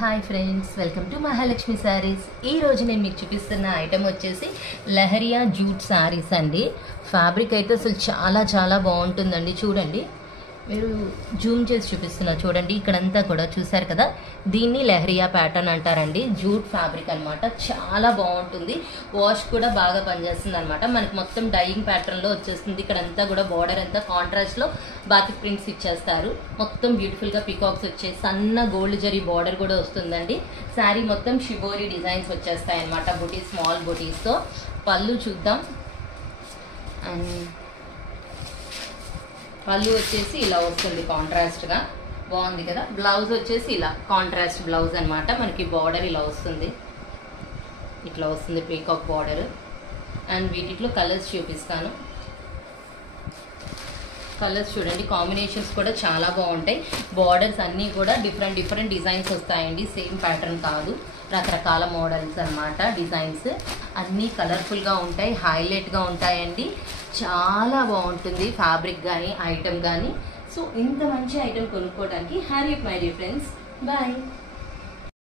Hi friends, welcome to Mahalakshmi saris. ఈ రోజు నేను మీకు చూపిస్తున్న ఐటమ్ వచ్చేసి లహరియా జూట్ శారీస్ అండి. ఫ్యాబ్రిక్ అయితే అసలు చాలా చాలా బాగుంటుందండి. చూడండి, మీరు జూమ్ చేసి చూపిస్తున్నా చూడండి. ఇక్కడంతా కూడా చూసారు కదా, దీన్ని లహరియా ప్యాటర్న్ అంటారండి. జూట్ ఫ్యాబ్రిక్ అనమాట. చాలా బాగుంటుంది. వాష్ కూడా బాగా పనిచేస్తుంది అనమాట. మనకి మొత్తం డైయింగ్ ప్యాటర్న్లో వచ్చేస్తుంది. ఇక్కడంతా కూడా బార్డర్ అంతా కాంట్రాస్ట్లో బాతిక్ ప్రింట్స్ ఇచ్చేస్తారు. మొత్తం బ్యూటిఫుల్గా పికాక్స్ వచ్చే సన్న గోల్డ్ జరీ బార్డర్ కూడా వస్తుందండి. శారీ మొత్తం షిబోరి డిజైన్స్ వచ్చేస్తాయి అనమాట. బుటీస్, స్మాల్ బుటీస్తో. పళ్ళు చూద్దాం. అండ్ పళ్ళు వచ్చేసి ఇలా వస్తుంది కాంట్రాస్ట్గా, బాగుంది కదా. బ్లౌజ్ వచ్చేసి ఇలా కాంట్రాస్ట్ బ్లౌజ్ అనమాట. మనకి బార్డర్ ఇలా వస్తుంది, ఇట్లా వస్తుంది పీకాక్ బార్డర్. అండ్ వీటిలో కలర్స్ చూపిస్తాను. కలర్స్ చూడండి, కాంబినేషన్స్ కూడా చాలా బాగుంటాయి. బార్డర్స్ అన్నీ కూడా డిఫరెంట్ డిజైన్స్ వస్తాయండి. సేమ్ ప్యాటర్న్ కాదు, రకరకాల మోడల్స్ అనమాట. డిజైన్స్ అన్నీ కలర్ఫుల్గా ఉంటాయి, హైలైట్గా ఉంటాయండి. చాలా బాగుంటుంది ఫ్యాబ్రిక్ కానీ ఐటమ్ కానీ. సో ఇంత మంచి ఐటమ్ కొనుక్కోవడానికి hurry up my dear friends. Bye.